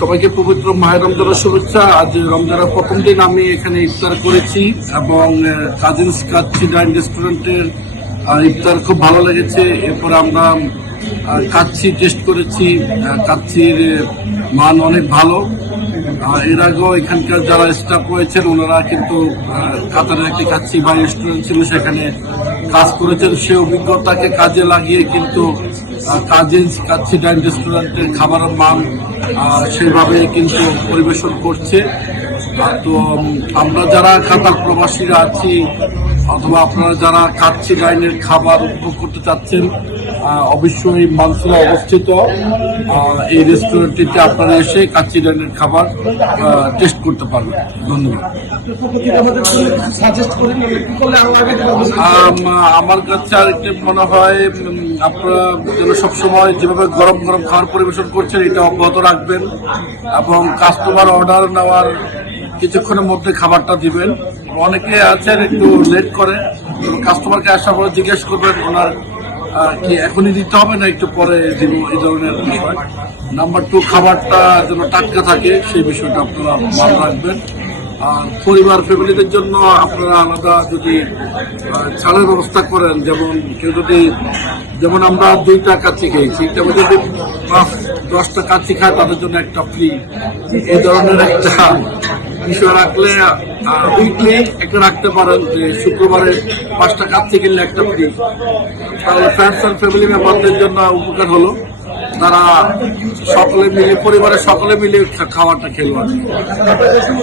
সবাইকে পবিত্র মাহে রমজানের শুভেচ্ছা। আজ রমজানের প্রথম দিন আমি এখানে ইফতার করেছি এবং কাজিনস কাচ্চি ডাইন রেস্টুরেন্টের ইফতার খুব ভালো লেগেছে। এরপরে আমরা কাচ্চি টেস্ট করেছি, কাচ্চির মান অনেক ভালো। এর আগেও এখানকার যারা স্টাফ রয়েছেন ওনারা কিন্তু কাতারের একটি কাচ্চি বা রেস্টুরেন্ট ছিল সেখানে কাজ করেছেন, সে অভিজ্ঞতাকে কাজে লাগিয়ে কিন্তু কাজিনস কাচ্চি ডাইন রেস্টুরেন্টের খাবারের মান সেভাবে কিন্তু পরিবেশন করছে। তো আমরা যারা কাতার প্রবাসীরা আছি অথবা আপনারা যারা কাচ্চি ডাইনের খাবার উপভোগ করতে চাচ্ছেন, অবশ্যই মানসুরা অবস্থিত এই রেস্টুরেন্টটিতে আপনারা এসে কাচ্চি ডাইনের খাবার টেস্ট করতে পারবেন। ধন্যবাদ। আমার কাছে আরেকটি মনে হয় আপনারা যেন সবসময় যেভাবে গরম গরম খাবার পরিবেশন করছেন এটা অব্যাহত রাখবেন এবং কাস্টমার অর্ডার নেওয়ার কিছুক্ষণের মধ্যে খাবারটা দিবেন। অনেকে আছেন একটু লেট করে, কাস্টমারকে আসার পরে জিজ্ঞেস করবেন ওনার কি এখনই দিতে হবে না একটু পরে দিব, এই ধরনের বিষয়। নাম্বার 2, খাবারটা যেন টাটকা থাকে সেই বিষয়টা আপনারা মাথায় রাখবেন। আর পরিবার ফ্যামিলিদের জন্য আপনারা আলাদা যদি ছাড়ের ব্যবস্থা করেন, যেমন আমরা 2টা কাচ্চি খেয়েছি, তেমন যদি 10টা কাচ্চি খায় তাদের জন্য একটা ফ্রি, এই ধরনের একটা বিষয় রাখলে উইকলি একটা রাখতে পারেন যে শুক্রবারে 5টা কাচ্চি কিনলে একটা ফ্রি, তাহলে ফ্রেন্ডস অ্যান্ড ফ্যামিলি মেম্বারদের জন্য উপকার হলো। তারা সকলে মিলে, পরিবারের সকলে মিলে খাবারটা খেলো আর কি।